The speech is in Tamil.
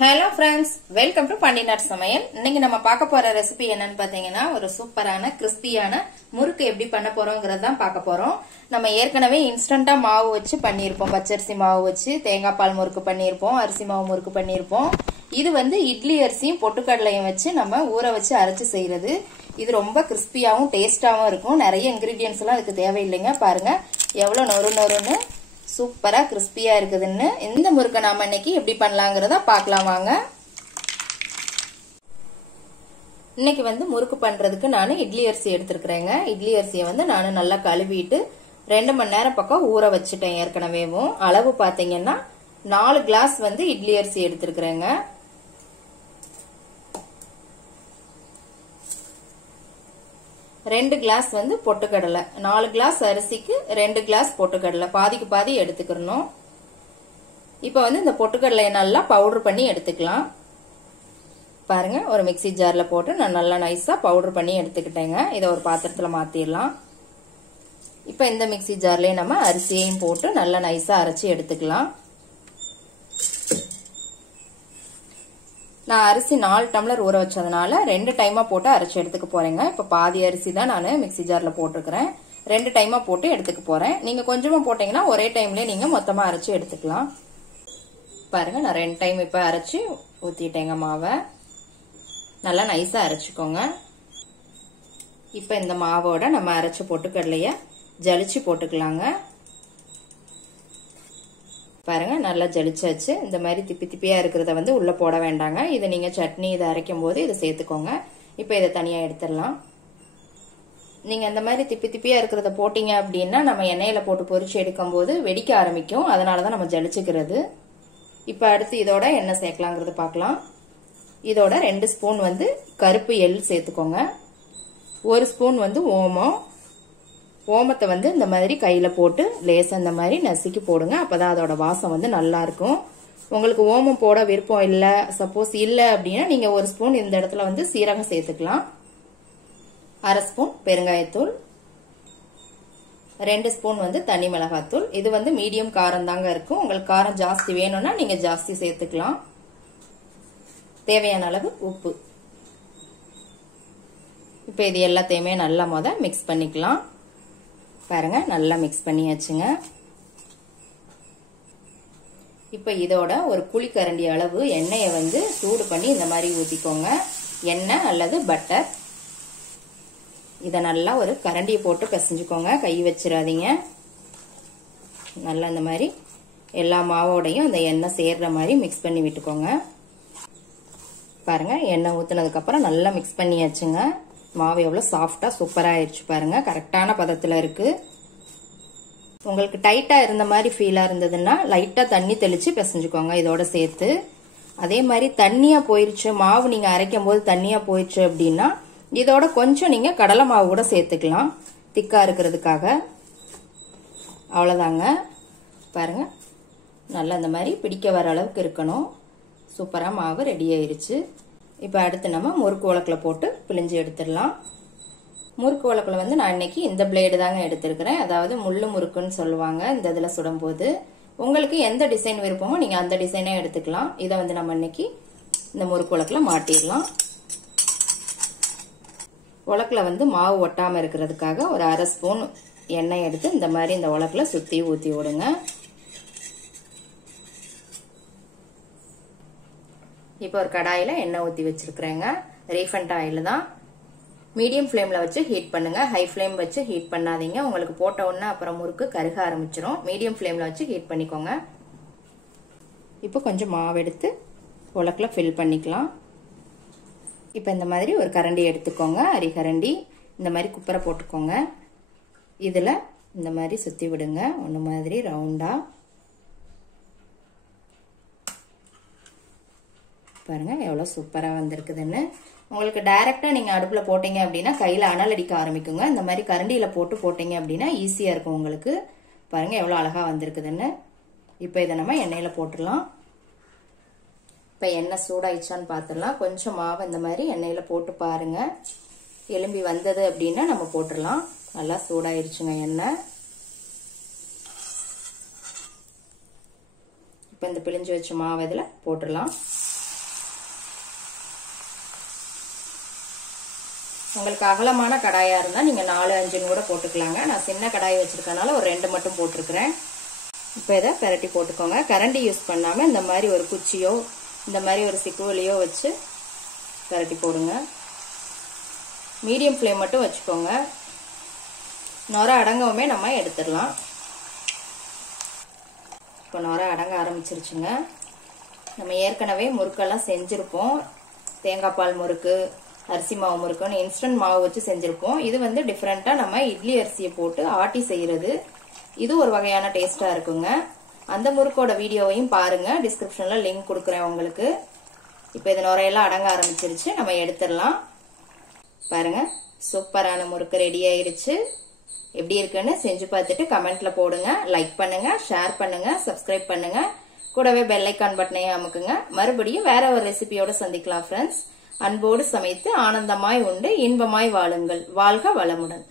Hello friends, welcome to Pandina's சமையல். இன்னைக்கு நம்ம பார்க்க போற ரெசிபி என்னன்னு பாத்தீங்கன்னா ஒரு சூப்பரான கிறிஸ்பியான முறுக்கு எப்படி பண்ண போறோம்ங்கறத தான் பார்க்க போறோம். நம்ம ஏற்கனவே இன்ஸ்டன்ட்டா மாவு வச்சு பண்ணியிருப்போம். பச்சரிசி மாவு வச்சு தேங்காய் பால் முறுக்கு பண்ணியிருப்போம், அரிசி மாவு முறுக்கு பண்ணியிருப்போம். இது வந்து இட்லி அரிசியும் பொட்டுக்கடலையும் வச்சு நம்ம ஊற வச்சு அரைச்சு செய்யறது. இது ரொம்ப கிறிஸ்பியாவும் டேஸ்டாவும் இருக்கும். நிறைய இன்கிரிடியன்ட்ஸ் எல்லாம் இதுக்கு தேவையில்லைங்க. பாருங்க எவ்வளவு நொறு நொறுன்னு சூப்பரா கிறிஸ்பியா இருக்குதுன்னு. இந்த முறுக்க நாம இன்னைக்கு எப்படி பண்ணலாங்கிறத பார்க்கலாம் வாங்க. இன்னைக்கு வந்து முறுக்கு பண்றதுக்கு நான் இட்லி அரிசி எடுத்துருக்கிறேங்க. இட்லி அரிசியை வந்து நான் நல்லா கழுவிட்டு 2 மணி நேரம் பக்கம் ஊற வச்சுட்டேன் ஏற்கனவேவும். அளவு பாத்தீங்கன்னா 4 கிளாஸ் வந்து இட்லி அரிசி எடுத்துருக்கிறேங்க. ரெண்டு கிளாஸ் வந்து பொட்டுக்கடலை, 4 கிளாஸ் அரிசிக்கு 2 கிளாஸ் பொட்டுக்கடலை, பாதிக்கு பாதி எடுத்துக்கணும். இப்ப வந்து இந்த பொட்டுக்கடலையை நல்லா பவுடர் பண்ணி எடுத்துக்கலாம். பாருங்க ஒரு மிக்சி ஜார்ல போட்டு நான் நல்லா நைஸா பவுடர் பண்ணி எடுத்துக்கிட்டேங்க. இதை ஒரு பாத்திரத்துல மாத்திரலாம். இப்ப இந்த மிக்சி ஜார்லயே நம்ம அரிசியையும் போட்டு நல்லா நைஸா அரைச்சி எடுத்துக்கலாம். நான் அரிசி 4 டம்ளர் ஊற வச்சதுனால 2 டைமா போட்டு அரைச்சு எடுத்துக்க போறேங்க. இப்ப பாதி அரிசி தான் நான் மிக்சி ஜார்ல போட்டிருக்கிறேன். 2 டைமா போட்டு எடுத்துக்க போறேன். நீங்க கொஞ்சமா போட்டீங்கன்னா ஒரே டைம்ல நீங்க மொத்தமா அரைச்சு எடுத்துக்கலாம். பாருங்க நான் 2 டைம் இப்ப அரைச்சு ஊத்திட்டேங்க மாவை. நல்லா நைஸா அரைச்சுக்கோங்க. இப்ப இந்த மாவோட நம்ம அரைச்சு பொட்டுக்கடலைய ஜலிச்சு போட்டுக்கலாங்க. பாருங்க நல்லா ஜலிச்சாச்சு. இந்த மாதிரி திப்பி திப்பியா இருக்கிறத வந்து உள்ள போட வேண்டாங்க. இதை நீங்க சட்னி இதை அரைக்கும் போது இதை சேர்த்துக்கோங்க. இப்ப இதை தனியா எடுத்துடலாம். நீங்க இந்த மாதிரி திப்பி திப்பியா இருக்கிறத போட்டீங்க அப்படின்னா நம்ம எண்ணெயில போட்டு பொரிச்சு எடுக்கும் போது வெடிக்க ஆரம்பிக்கும். அதனாலதான் நம்ம ஜலிச்சுக்கிறது. இப்ப அடுத்து இதோட என்ன சேர்க்கலாங்கிறது பார்க்கலாம். இதோட 2 ஸ்பூன் வந்து கருப்பு எள் சேர்த்துக்கோங்க. 1 ஸ்பூன் வந்து ஓமம். ஓமத்தை வந்து இந்த மாதிரி கையில போட்டு லேசா இந்த மாதிரி நசுக்கி போடுங்க. அப்பதான் அதோட வாசம் வந்து நல்லா இருக்கும். உங்களுக்கு ஓமம் போட விருப்பம் இல்ல, சப்போஸ் இல்ல அப்படின்னா நீங்க 1 ஸ்பூன் இந்த இடத்துல வந்து சீரகம் சேர்த்துக்கலாம். 1/2 ஸ்பூன் பெருங்காயத்தூள், 2 ஸ்பூன் வந்து தனி மிளகாத்தூள். இது வந்து மீடியம் காரம் தாங்க இருக்கும். உங்களுக்கு காரம் ஜாஸ்தி வேணும்னா நீங்க ஜாஸ்தி சேர்த்துக்கலாம். தேவையான அளவு உப்பு. இப்ப இது எல்லாத்தையுமே நல்லா மிக்ஸ் பண்ணிக்கலாம். பாருங்க நல்லா மிக்ஸ் பண்ணியாச்சுங்க. இப்ப இதோட ஒரு குழிக்கரண்டி அளவு எண்ணெயை வந்து சூடு பண்ணி இந்த மாதிரி ஊத்திக்கோங்க. எண்ணெய் அல்லது பட்டர். இத நல்லா ஒரு கரண்டியை போட்டு பிசைஞ்சுக்கோங்க. கை வச்சிடாதீங்க. நல்லா இந்த மாதிரி எல்லா மாவோடையும் அந்த எண்ணெய் சேர்ற மாதிரி மிக்ஸ் பண்ணி விட்டுக்கோங்க. பாருங்க எண்ணெய் ஊத்துனதுக்கு அப்புறம் நல்லா மிக்ஸ் பண்ணியாச்சுங்க. மாவு எவ்வளவு சாஃப்டா சூப்பரா ஆயிடுச்சு பாருங்க. கரெக்டான பதத்துல இருக்கு. உங்களுக்கு டைட்டா இருந்த மாதிரி ஃபீலா இருந்ததுன்னா லைட்டா தண்ணி தெளிச்சு பிசைஞ்சுக்கோங்க இதோட சேர்த்து. அதே மாதிரி தண்ணியா போயிருச்சு, மாவு நீங்க அரைக்கும் போது தண்ணியா போயிருச்சு அப்படின்னா இதோட கொஞ்சம் நீங்க கடலை மாவு கூட சேர்த்துக்கலாம் திக்கா இருக்கிறதுக்காக. அவ்வளவுதாங்க. பாருங்க நல்லா இந்த மாதிரி பிடிக்க வர அளவுக்கு இருக்கணும். சூப்பரா மாவு ரெடி ஆயிருச்சு. இப்ப அடுத்து நம்ம முறுக்கு உலக்குல போட்டு பிழிஞ்சு எடுத்துடலாம். முறுக்கு உலக்குல வந்து நான் இன்னைக்கு இந்த பிளேடு தாங்க எடுத்திருக்கிறேன். அதாவது முள்ளு முறுக்குன்னு சொல்லுவாங்க இந்த இதுல சுடும் போது. உங்களுக்கு எந்த டிசைன் விருப்பமோ நீங்க அந்த டிசைனே எடுத்துக்கலாம். இதை வந்து நம்ம இன்னைக்கு இந்த முறுக்கு உலக்குல மாட்டிடலாம். உலக்குல வந்து மாவு ஒட்டாம இருக்கிறதுக்காக ஒரு 1/2 ஸ்பூன் எண்ணெய் எடுத்து இந்த மாதிரி இந்த உலக்குல சுத்தி ஊத்தி விடுங்க. இப்ப ஒரு கடாயில எண்ணெய் ஊத்தி வச்சிருக்கிறேங்க. ரீஃபண்ட் ஆயில் தான். மீடியம் ஃபிளேம்ல வச்சு ஹீட் பண்ணுங்க. ஹை ஃபிளேம் வச்சு ஹீட் பண்ணாதீங்க. உங்களுக்கு போட்ட உடனே அப்புறம் முறுக்கு கருக ஆரம்பிச்சிடும். மீடியம் ஃபிளேம்ல வச்சு ஹீட் பண்ணிக்கோங்க. இப்போ கொஞ்சம் மாவு எடுத்து உலக்குல ஃபில் பண்ணிக்கலாம். இப்ப இந்த மாதிரி ஒரு கரண்டி எடுத்துக்கோங்க. அரிகரண்டி இந்த மாதிரி குப்பரை போட்டுக்கோங்க. இதுல இந்த மாதிரி சுத்தி விடுங்க. ஒண்ணு மாதிரி ரவுண்டா. பாருங்க எவ்வளவு சூப்பரா வந்திருக்குதுன்னு. உங்களுக்கு டைரக்டா நீங்க அடுப்புல போட்டீங்க அப்படின்னா கையில அனல் அடிக்க ஆரம்பிக்குங்க. இந்த மாதிரி கரண்டியில போட்டீங்க அப்படின்னா ஈஸியா இருக்கும் உங்களுக்கு. பாருங்க எவ்வளவு அழகா வந்திருக்குதுன்னு. இப்ப இதை நம்ம எண்ணெயில போட்டுடலாம். இப்ப எண்ணெய் சூடாயிடுச்சான்னு பாத்துடலாம். கொஞ்சம் மாவு இந்த மாதிரி எண்ணெயில போட்டு பாருங்க. எலும்பி வந்தது அப்படின்னா நம்ம போட்டுடலாம். நல்லா சூடாயிருச்சுங்க எண்ணெய். இப்ப இந்த பிழிஞ்சு வச்ச மாவு இதுல போட்டுடலாம். உங்களுக்கு அகலமான கடாயா இருந்தா நீங்க 4-5 கூட போட்டுக்கலாங்க. நான் சின்ன கடாய் வச்சிருக்கனால ஒரு 2 மட்டும் போட்டிருக்கிறேன். இப்போ இதை பெரட்டி போட்டுக்கோங்க. கரண்டி யூஸ் பண்ணாம இந்த மாதிரி ஒரு குச்சியோ இந்த மாதிரி ஒரு சிக்குவலியோ வச்சு பெரட்டி போடுங்க. மீடியம் ஃப்ளேம் மட்டும் வச்சுக்கோங்க. நுரை அடங்கவுமே நம்ம எடுத்துடலாம். இப்போ நுரை அடங்க ஆரம்பிச்சிருச்சுங்க. நம்ம ஏற்கனவே முறுக்கெல்லாம் செஞ்சிருப்போம். தேங்காய் பால் முறுக்கு, அரிசி மாவு முறுக்குன்னு இன்ஸ்டன்ட் மாவு வச்சு செஞ்சிருப்போம். இது வந்து டிஃப்ரெண்டா நம்ம இட்லி அரிசியை போட்டு ஆட்டி செய்யறது. இது ஒரு வகையான டேஸ்டா இருக்குங்க. அந்த முறுக்கோட வீடியோவையும் பாருங்க, டிஸ்கிரிப்ஷன்ல லிங்க் கொடுக்குறேன் உங்களுக்கு. இப்போ இது நுரையெல்லாம் அடங்க ஆரம்பிச்சிருச்சு, நம்ம எடுத்துடலாம். பாருங்க, சூப்பரான முறுக்கு ரெடி ஆயிருச்சு. எப்படி இருக்குன்னு செஞ்சு பார்த்துட்டு கமெண்ட்ல போடுங்க. லைக் பண்ணுங்க, ஷேர் பண்ணுங்க, சப்ஸ்கிரைப் பண்ணுங்க. கூடவே பெல் ஐக்கான் பட்டனையும் அமுக்குங்க. மறுபடியும் வேற ஒரு ரெசிபியோட சந்திக்கலாம் ஃப்ரெண்ட்ஸ். அன்போடு சமைத்து ஆனந்தமாய் உண்டு இன்பமாய் வாழுங்கள். வாழ்க வளமுடன்.